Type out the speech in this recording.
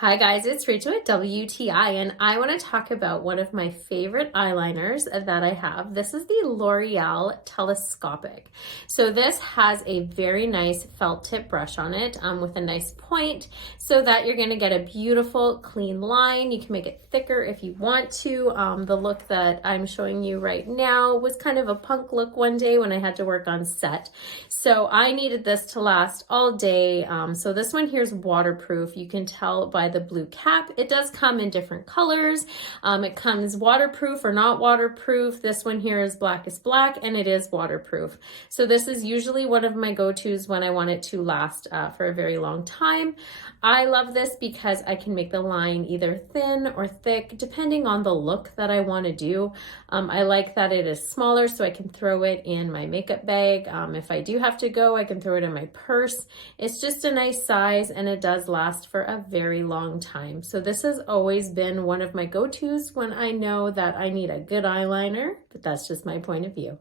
Hi guys, it's Rachel at WTI and I want to talk about one of my favorite eyeliners that I have. This is the L'Oreal Telescopic. So this has a very nice felt tip brush on it with a nice point so that you're going to get a beautiful clean line. You can make it thicker if you want to. The look that I'm showing you right now was kind of a punk look one day when I had to work on set. So I needed this to last all day. So this one here is waterproof. You can tell by the blue cap. It does come in different colors. It comes waterproof or not waterproof. This one here is blackest black and it is waterproof. So this is usually one of my go-tos when I want it to last for a very long time. I love this because I can make the line either thin or thick depending on the look that I want to do. I like that it is smaller so I can throw it in my makeup bag. If I do have to go, I can throw it in my purse. It's just a nice size and it does last for a very long time. So this has always been one of my go-tos when I know that I need a good eyeliner, but that's just my point of view.